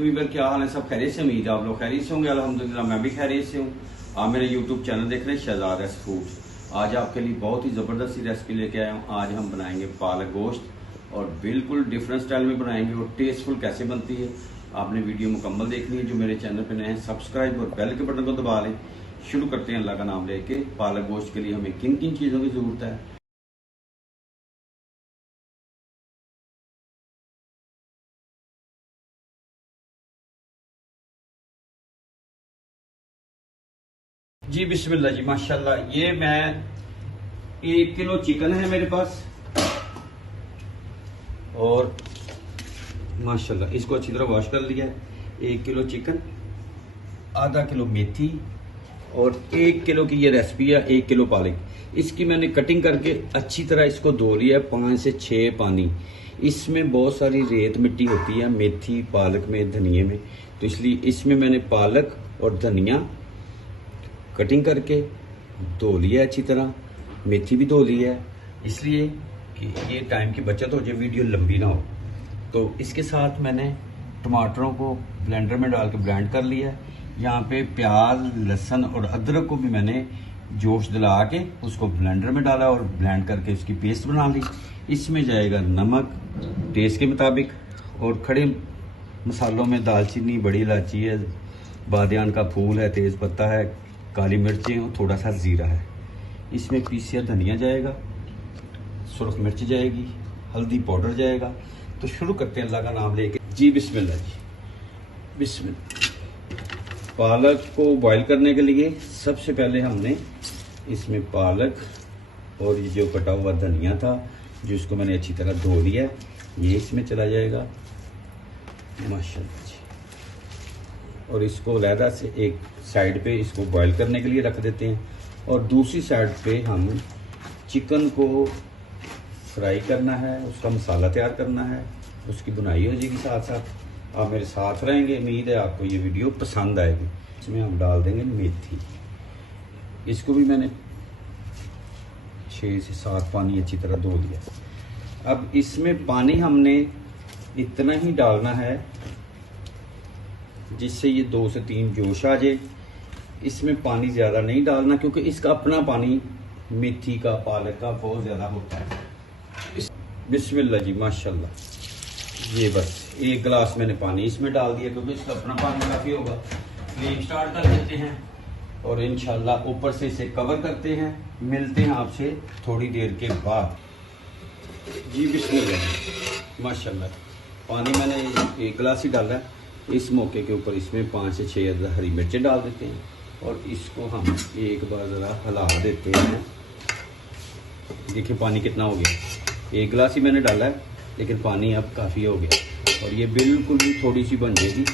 Viewer क्या हाल है, सब खैरियत से? उम्मीद है आप लोग खैरियत से होंगे। अल्हम्दुलिल्लाह मैं भी खैरियत से हूँ। आप मेरे यूट्यूब चैनल देख रहे हैं शहजाद रेस फूड। आज आपके लिए बहुत ही ज़बरदस्त सी रेसिपी लेके आया हूँ। आज हम बनाएंगे पालक गोश्त और बिल्कुल डिफरेंट स्टाइल में बनाएंगे और टेस्टफुल कैसे बनती है। आपने वीडियो मुकम्मल देखनी है। जो मेरे चैनल पर नए हैं सब्सक्राइब और बेल के बटन को दबा लें। शुरू करते हैं अल्लाह का नाम लेके। पालक गोश्त के लिए हमें किन किन चीज़ों की ज़रूरत है। जी बिस्मिल्लाह जी माशाल्लाह। ये मैं 1 किलो चिकन है मेरे पास और माशाल्लाह इसको अच्छी तरह वॉश कर लिया है। 1 किलो चिकन, आधा किलो मेथी और 1 किलो की ये रेसिपी है। 1 किलो पालक इसकी मैंने कटिंग करके अच्छी तरह इसको धो लिया है 5 से 6 पानी। इसमें बहुत सारी रेत मिट्टी होती है मेथी पालक में धनिए में, तो इसलिए इसमें मैंने पालक और धनिया कटिंग करके धो लिया अच्छी तरह। मेथी भी धो ली है इसलिए कि ये टाइम की बचत हो जाए, वीडियो लंबी ना हो। तो इसके साथ मैंने टमाटरों को ब्लेंडर में डाल के ब्लेंड कर लिया है। यहाँ पे प्याज लहसुन और अदरक को भी मैंने जोश दिला के उसको ब्लेंडर में डाला और ब्लेंड करके उसकी पेस्ट बना ली। इसमें जाएगा नमक टेस्ट के मुताबिक और खड़े मसालों में दालचीनी, बड़ी इलायची है, बादियान का फूल है, तेज़ पत्ता है, काली मिर्चें और थोड़ा सा ज़ीरा है। इसमें पीसिया धनिया जाएगा, सुरख मिर्च जाएगी, हल्दी पाउडर जाएगा। तो शुरू करते हैं अल्लाह का नाम लेके। जी बिस्मिल्लाह जी बिस्मिल्लाह। पालक को बॉईल करने के लिए सबसे पहले हमने इसमें पालक और ये जो कटा हुआ धनिया था जो इसको मैंने अच्छी तरह धो लिया है, ये इसमें चला जाएगा माशाल्लाह जी। और इसको अलहदा से एक साइड पे इसको बॉईल करने के लिए रख देते हैं और दूसरी साइड पे हम चिकन को फ्राई करना है, उसका मसाला तैयार करना है, उसकी बुनाई हो जाएगी साथ साथ। आप मेरे साथ रहेंगे, उम्मीद है आपको ये वीडियो पसंद आएगी। इसमें हम डाल देंगे मेथी। इसको भी मैंने 6 से 7 पानी अच्छी तरह धो लिया। अब इसमें पानी हमने इतना ही डालना है जिससे ये 2 से 3 जोश आ जाए। इसमें पानी ज़्यादा नहीं डालना क्योंकि इसका अपना पानी मेथी का पालक का बहुत ज़्यादा होता है। बिस्मिल्लाह जी माशाल्लाह। ये बस 1 गिलास मैंने पानी इसमें डाल दिया क्योंकि इसका अपना पानी काफ़ी होगा। फ्लेम स्टार्ट कर देते हैं और इंशाल्लाह ऊपर से इसे कवर करते हैं। मिलते हैं आपसे थोड़ी देर के बाद। जी बिस्मिल्लाह माशाल्लाह। पानी मैंने 1 गिलास ही डाला है। इस मौके के ऊपर इसमें 5 से 6 हरी मिर्चें डाल देते हैं और इसको हम एक बार ज़रा हिला देते हैं। देखिए पानी कितना हो गया। 1 गिलास ही मैंने डाला है लेकिन पानी अब काफ़ी हो गया और ये बिल्कुल भी थोड़ी सी बन जाएगी।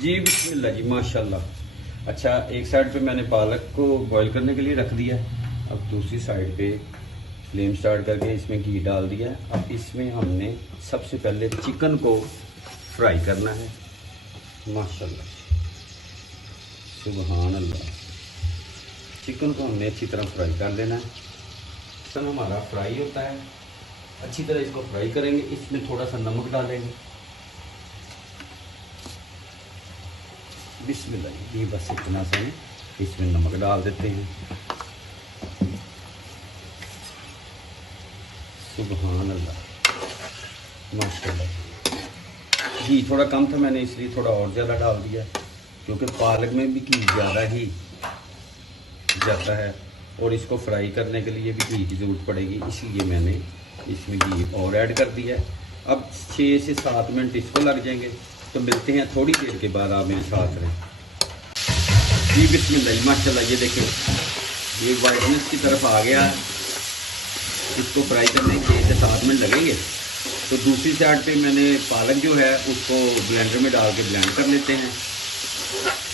जी बिस्मिल्लाह जी माशाल्लाह। अच्छा, एक साइड पे मैंने पालक को बॉईल करने के लिए रख दिया है। अब दूसरी साइड पे फ्लेम स्टार्ट करके इसमें घी डाल दिया है। अब इसमें हमने सबसे पहले चिकन को फ्राई करना है माशाल्लाह सुभान अल्लाह। चिकन को हमने अच्छी तरह फ्राई कर लेना है। चिकन हमारा फ्राई होता है, अच्छी तरह इसको फ्राई करेंगे। इसमें थोड़ा सा नमक डालेंगे। बिस्मिल्लाह ये बस इतना सा इसमें नमक डाल देते हैं। सुभान अल्लाह माशाल्लाह। घी थोड़ा कम था, मैंने इसलिए थोड़ा और ज़्यादा डाल दिया क्योंकि पालक में भी घी ज़्यादा ही जाता है और इसको फ्राई करने के लिए भी घी की ज़रूरत पड़ेगी, इसलिए मैंने इसमें घी और ऐड कर दिया है। अब 6 से 7 मिनट इसको लग जाएंगे। तो मिलते हैं थोड़ी देर के बाद, आप मेरे साथ रहें। जी बिस्मिल्लाह माशाल्लाह। ये देखें ये वाइटनेस की तरफ आ गया। इसको फ्राई करने के 6 से 7 मिनट लगेंगे। तो दूसरी साइड पे मैंने पालक जो है उसको ब्लेंडर में डाल के ब्लेंड कर लेते हैं।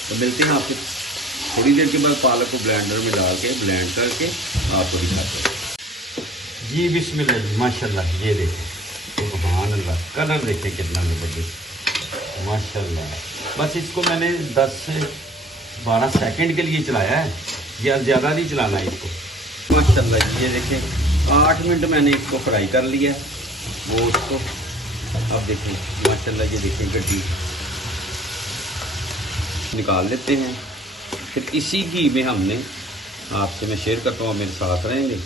तो मिलते हैं आपसे थोड़ी देर के बाद। पालक को ब्लेंडर में डाल के ब्लेंड करके आपको दिखाते हैं। जी बिस्मिल्लाह माशाल्लाह। ये देखें सुभान अल्लाह, कलर देखें कितना ज़बरदस्त माशाल्लाह। बस इसको मैंने 10 से 12 सेकंड के लिए चलाया है, या ज़्यादा नहीं चलाना है इसको माशाल्लाह। ये देखें 8 मिनट मैंने इसको फ्राई कर लिया वो उसको। अब देखें माशाल्लाह, ये देखें गड्डी निकाल लेते हैं। फिर इसी घी में हमने, आपसे मैं शेयर करता हूँ, आप मेरे साथ रहेंगे।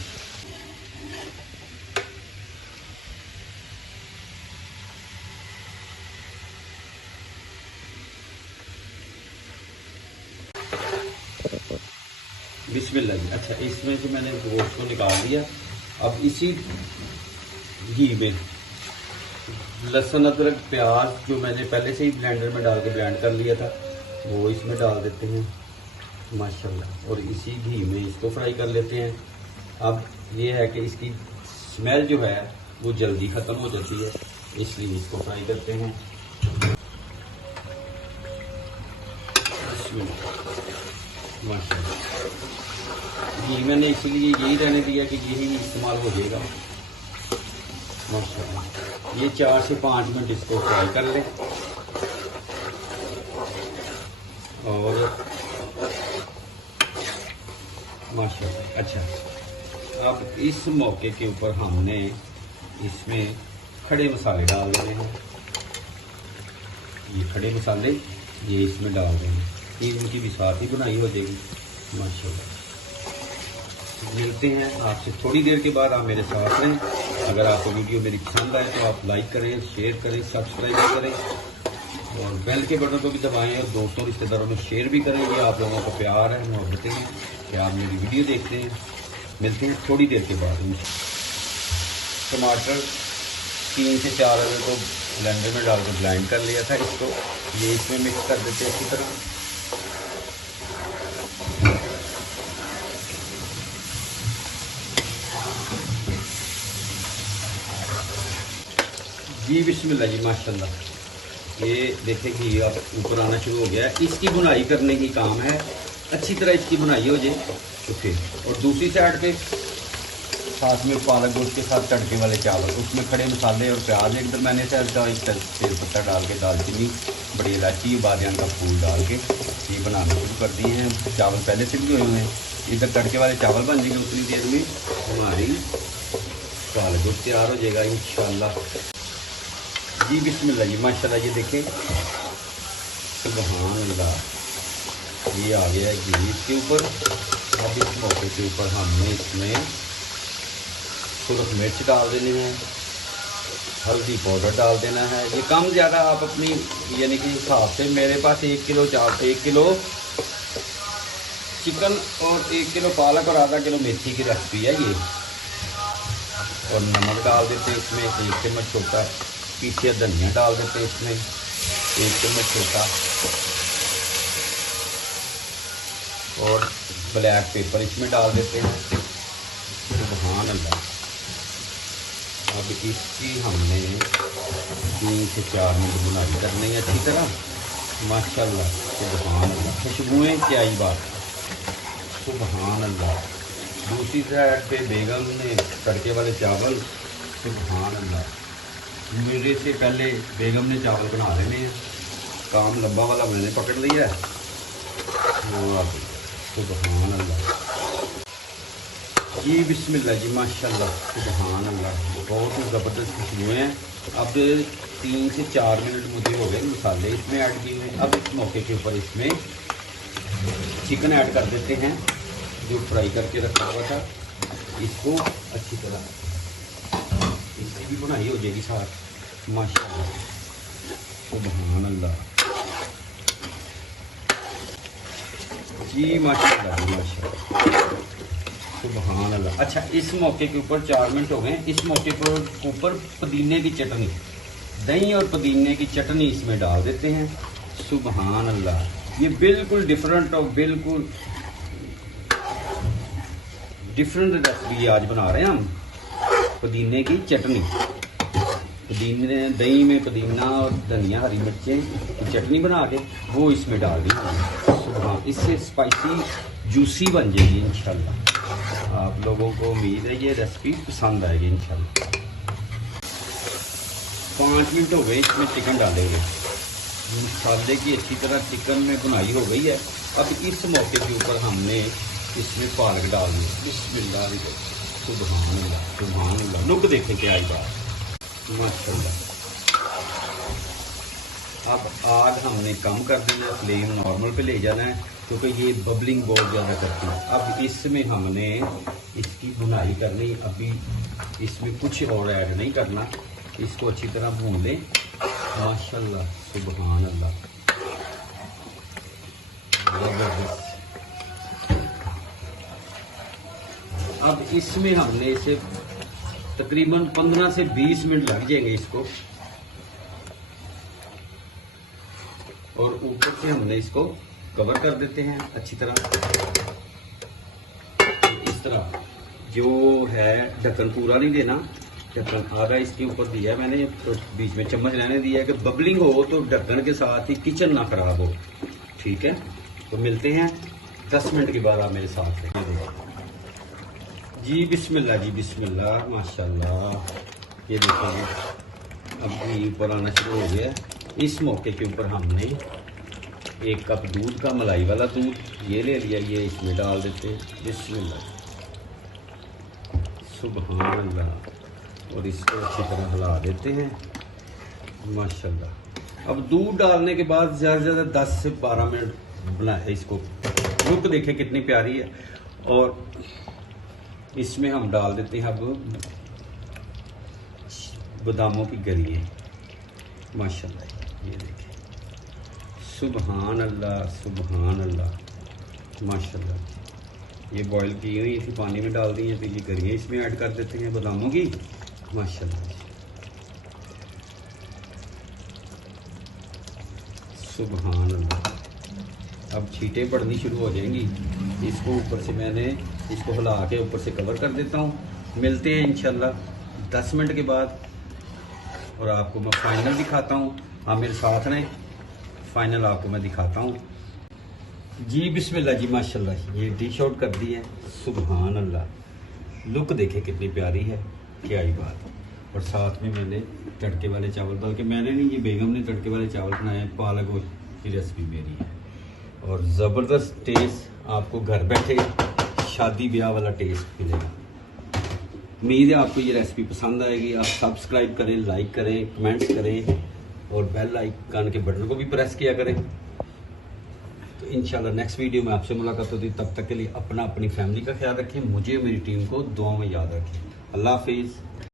बिस्मिल्लाह जी। अच्छा, इसमें से मैंने गोश्त को निकाल दिया। अब इसी घी में लहसुन, अदरक, प्याज जो मैंने पहले से ही ब्लेंडर में डाल के ब्लेंड कर लिया था, वो इसमें डाल देते हैं माशाल्लाह। और इसी घी में इसको फ्राई कर लेते हैं। अब ये है कि इसकी स्मेल जो है वो जल्दी ख़त्म हो जाती है, इसलिए इसको फ्राई करते हैं। माशाल्लाह, घी मैंने इसलिए यही रहने दिया कि यही इस्तेमाल हो जाएगा माशाल्लाह। ये 4 से 5 मिनट इसको फ्राई कर लें। और माशाल्लाह, अच्छा, अब इस मौके के ऊपर हमने इसमें खड़े मसाले डाल देने हैं। ये खड़े मसाले ये इसमें डाल देंगे, ये इनकी भी साथ ही बनाई हो जाएगी माशाल्लाह। मिलते हैं आपसे थोड़ी देर के बाद, आप मेरे साथ रहें। अगर आपको वीडियो मेरी पसंद आए तो आप लाइक करें, शेयर करें, सब्सक्राइब करें और बेल के बटन को भी दबाएं और दोस्तों रिश्तेदारों में शेयर भी करें। ये आप लोगों का प्यार है, मोहब्बतें हैं कि आप मेरी वीडियो देखते हैं। मिलते हैं थोड़ी देर के बाद। टमाटर 3 से 4 अदर को ब्लेंडर में डाल के ब्लेंड कर लिया था, इसको ये इसमें मिक्स कर देते हैं अच्छी तरह। जी बिस्मिल्लाह जी माशाल्लाह, ये देखें कि अब ऊपर आना शुरू हो गया है। इसकी बुनाई करने की काम है, अच्छी तरह इसकी बुनाई हो जाए तो फिर। और दूसरी साइड पे साथ में पालक गोश्त के साथ तड़के वाले चावल, उसमें खड़े मसाले और प्याज एकदम मैंने तेज पत्ता डाल के, दालचीनी, बड़ी इलायची, बादियान का फूल डाल के ये बनाना शुरू कर दिए हैं। चावल पहले से भी हुए हैं। इधर तड़के वाले चावल बन जाएंगे, उतनी देर में हमारी पालक गोश्त तैयार हो जाएगा इंशाल्लाह। जी बिस्मिल्लाह जी माशाल्लाह, ये देखें सुभान अल्लाह, ये आ गया है घी इसके ऊपर। अब इस मौके के ऊपर हमने इसमें सुरख मिर्च डाल देनी है, हल्दी पाउडर डाल देना है। ये कम ज़्यादा आप अपनी यानी कि हिसाब से। मेरे पास 1 किलो चिकन और 1 किलो पालक और आधा किलो मेथी की रेसिपी है ये। और नमक डाल देते हैं इसमें 1 चम्मच छोटा, पीछे धनिया डाल देते हैं इसमें 1 चम्मच छोटा, और ब्लैक पेपर इसमें डाल देते हैं। सुभान अल्लाह। अब इसकी हमने 3 से 4 मिनट बुनाई करनी है अच्छी तरह माशाल्लाह। सुभान अल्लाह, खुशबुएँ क्या ही बात, सुभान अल्लाह। दूसरी साइड पे बेगम ने तड़के वाले चावल, सुभान अल्लाह। मेरे से पहले बेगम ने चावल बना लेने हैं, काम लंबा वाला मैंने पकड़ लिया है। सुभान अल्लाह। जी बिस्मिल्लाह जी माशाल्लाह, सुभान अल्लाह, बहुत ही ज़बरदस्त खुशबू हैं। अब 3 से 4 मिनट मुझे हो गए मसाले इसमें ऐड किए हुए। अब इस मौके के ऊपर इसमें चिकन ऐड कर देते हैं जो फ्राई करके रखा हुआ था। इसको अच्छी तरह, इसकी भी बनाई हो जाएगी साथ माशाल्लाह। सुभान अल्लाह जी माशाल्लाह माशाल्लाह, सुभान अल्लाह। अच्छा, इस मौके के ऊपर 4 मिनट हो गए। इस मौके पर ऊपर पुदीने की चटनी, दही और पुदीने की चटनी इसमें डाल देते हैं। सुभान अल्लाह, ये बिल्कुल डिफरेंट और बिल्कुल डिफरेंट रेसिपी आज बना रहे हैं हम। पुदीने की चटनी, पुदीने दही में पुदीना और धनिया, हरी मिर्चें की चटनी बना के वो इसमें डाल दी। सुबह इससे स्पाइसी जूसी बन जाएगी इंशाल्लाह। आप लोगों को उम्मीद है ये रेसिपी पसंद आएगी इंशाल्लाह। 5 मिनट हो गए, इसमें चिकन डालेंगे। मसाले की अच्छी तरह चिकन में बुनाई हो गई है। अब इस मौके के ऊपर हमने इसमें पालक डाल दी। बिस्मिल्लाह, सुभान अल्लाह, सुभान अल्लाह। लुक देखें क्या आई बात माशाल्लाह। अब आग हमने कम कर देना है, फ्लेम नॉर्मल पे ले जाना है क्योंकि ये बबलिंग बहुत ज़्यादा करती है। अब इसमें हमने इसकी भुनाई करनी, अभी इसमें कुछ और ऐड नहीं करना। इसको अच्छी तरह भून लें। माशाल्लाह, सुभान अल्लाह, जबरदस्त। अब इसमें हमने इसे तकरीबन 15 से 20 मिनट लग जाएंगे इसको, और ऊपर से हमने इसको कवर कर देते हैं अच्छी तरह। इस तरह जो है ढक्कन पूरा नहीं देना, ढक्कन आधा इसके ऊपर दिया है मैंने, तो बीच में चम्मच रहने दिया है कि बबलिंग हो तो ढक्कन के साथ ही किचन ना खराब हो। ठीक है, तो मिलते हैं 10 मिनट के बाद। आप मेरे साथ हैं जी। बिस्मिल्लाह जी, बिस्मिल्लाह, माशाल्लाह। ये देखिए अब ये ऊपर आना शुरू हो गया। इस मौके के ऊपर हमने 1 कप दूध का, मलाई वाला दूध ये ले लिया, ये इसमें डाल देते हैं। बिस्मिल्लाह, सुभान अल्लाह, और इसको अच्छी तरह हिला देते हैं। माशाल्लाह। अब दूध डालने के बाद ज़्यादा से ज़्यादा 10 से 12 मिनट बनाए इसको। लुक देखें कितनी प्यारी है। और इसमें हम डाल देते हैं अब बादामों की गलियाँ। माशाल्लाह, ये देखिए, सुभान अल्लाह, सुभान अल्लाह, माशाल्लाह। ये बॉईल की हुई थी, पानी में डाल दी है, तो ये गलियाँ इसमें ऐड कर देते हैं बादामों की। माशाल्लाह, सुभान अल्लाह। अब छींटें पड़नी शुरू हो जाएंगी। इसको ऊपर से मैंने इसको हिला के ऊपर से कवर कर देता हूँ। मिलते हैं इंशाल्लाह 10 मिनट के बाद, और आपको मैं फाइनल दिखाता हूँ। हाँ, मेरे साथ रहें, फाइनल आपको मैं दिखाता हूँ जी। बिस्मिल्लाह जी, माशाल्लाह, ये डिश आउट कर दी है। सुभान अल्लाह, लुक देखे कितनी प्यारी है, क्या ही बात। और साथ में मैंने तड़के वाले चावल, बल्कि मैंने नहीं, ये बेगम ने तड़के वाले चावल बनाए हैं। पालक गोश्त की रेसिपी मेरी है, और ज़बरदस्त टेस्ट आपको घर बैठे शादी ब्याह वाला टेस्ट मिलेगा। उम्मीद है आपको ये रेसिपी पसंद आएगी। आप सब्सक्राइब करें, लाइक करें, कमेंट्स करें, और बेल आइकन के बटन को भी प्रेस किया करें। तो इंशाल्लाह नेक्स्ट वीडियो में आपसे मुलाकात होती है। तब तक के लिए अपना, अपनी फैमिली का ख्याल रखें। मुझे, मेरी टीम को दुआ में याद रखें। अल्लाह हाफिज़।